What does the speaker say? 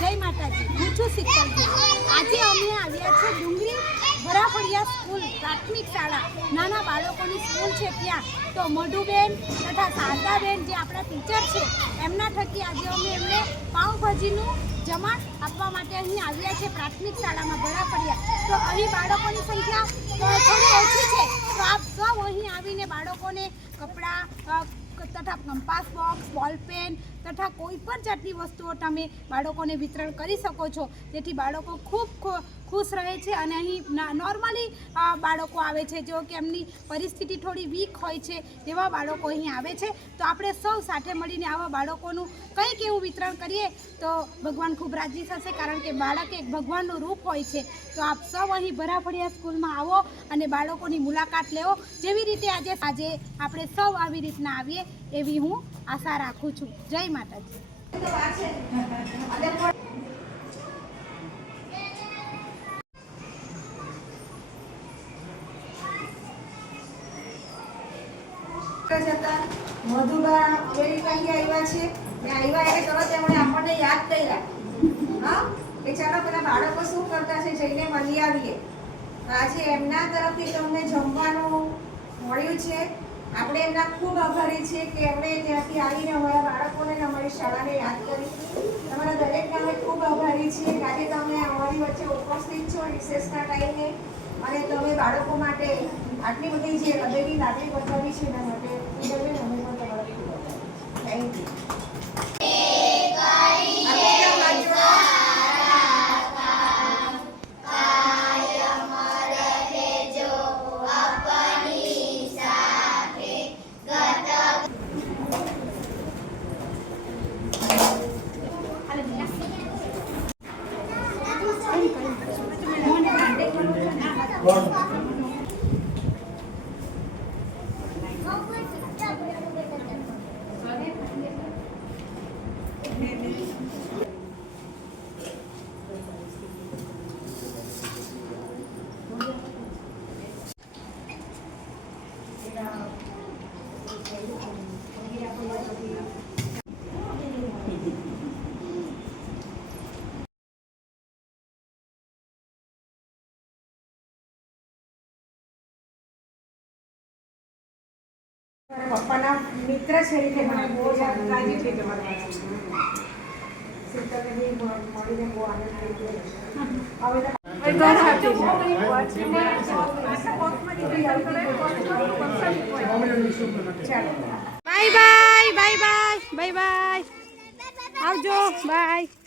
જય માતાજી, હું છું શીતલજી। આજે અમે આવ્યા છે ડુંગરી ભરાફળિયા સ્કૂલ પ્રાથમિક શાળા, નાના બાળકોની સ્કૂલ છે ત્યાં। તો મધુબેન તથા શારદાબેન જે આપણા ટીચર છે એમના થકી આજે અમે એમને પાઉંભાજીનું જમણ આપવા માટે અહીં આવ્યા છે પ્રાથમિક શાળામાં ભરાફળિયા। તો અહીં બાળકોની સંખ્યા થોડી ઓછી છે, તો આપ સૌ અહીં આવીને બાળકોને કપડાં તથા કંપાસ બોક્સ, બોલપેન તથા કોઈ પણ જાતની વસ્તુઓ તમે બાળકોને વિતરણ કરી શકો છો, જેથી બાળકો ખૂબ ખુશ રહે છે। અને અહીં નોર્મલી બાળકો આવે છે, જો કે એમની પરિસ્થિતિ થોડી વીક હોય છે એવા બાળકો અહીં આવે છે। તો આપણે સૌ સાથે મળીને આવા બાળકોનું કંઈક એવું વિતરણ કરીએ તો ભગવાન ખૂબ રાજી થશે, કારણ કે બાળક એક ભગવાનનું રૂપ હોય છે। તો આપ સૌ અહીં ભરાફળિયા સ્કૂલમાં આવો અને બાળકોની મુલાકાત લેવો, જેવી રીતે આજે આપણે સૌ આવી રીતના આવીએ એવી હું આશા રાખું છું। જય માતાજી। મધુબા અમેરિકાથી આવ્યા છે, આવ્યા એટલે તરત એમણે આપણને યાદ કર્યા। હા, કે ચાલો પેલા બાળકો શું કરતા છે જઈને મળી આવીએ। આજે એમના તરફથી તમને જમવાનું મળ્યું છે। આપણે એમના ખૂબ આભારી છીએ કે એમણે ત્યાંથી આવીને અમારા બાળકોને અમારી શાળાને યાદ કરી। તમારા દરેકને અમે ખૂબ આભારી છીએ કે આજે તમે અમારી વચ્ચે ઉપસ્થિત છો રિસેસના ટાઈમે, અને તમે બાળકો માટે આટલી બધી જે હૃદયની લાગણી બતાવી છે એના માટે અમે પણ તમારા ખૂબ આભારી। Thank you. પપ્પાના મિત્ર છે એટલે મને બહુ જ રાજી થઈ તમારા શીતલને બી મળીને બહુ આનંદ થઈ ગયો। Bye bye, bye bye, bye bye, આવજો, બાય।